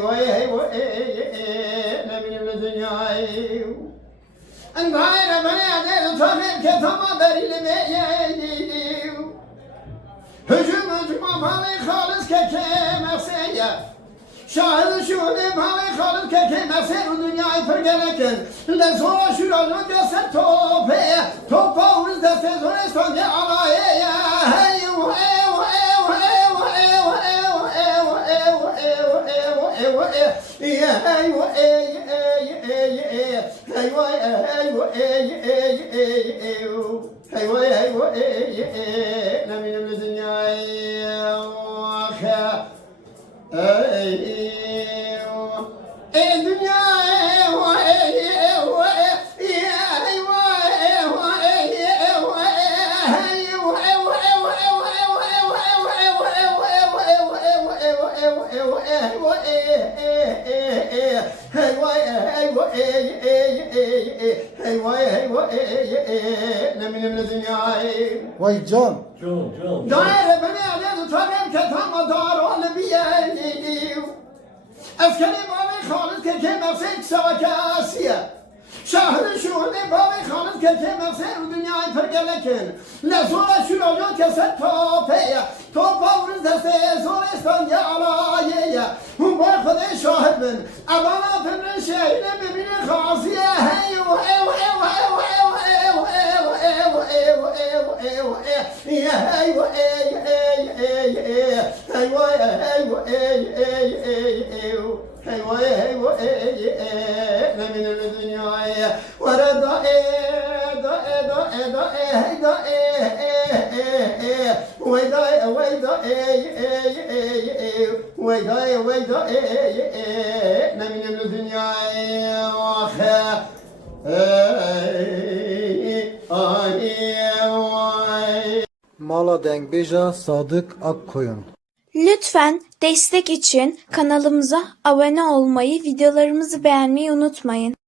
vay hey vay ne bileyim dünyayı. En gayrı bana de tutamam ki tamam berilme yedim. Hücum balı halis kekemezse ya. Şahı şuhudi balı halis kekemezse o dünyayı pergeleken. Le sonra şurada deser tope. Topa uruz deser sonra sonde alaya ya. Hey Vay can. Çok. Daire beni alem tutamam ki tam darol biyedim. Eskeri babi halis kekemezse savakasiye. Şahı şuhudi babi halis kekemezse o dünyayı pergeleken. Le sonra şurada keser topeye. Topa vuruz deste sonra İspanya alayeye. Var kode şahit ben. Abana pırın şehine bibini khasiye. Hey من الدنيا ورد من الدنيا Mala Dengbeja Sadık Akkoyun. Lütfen destek için kanalımıza abone olmayı, videolarımızı beğenmeyi unutmayın.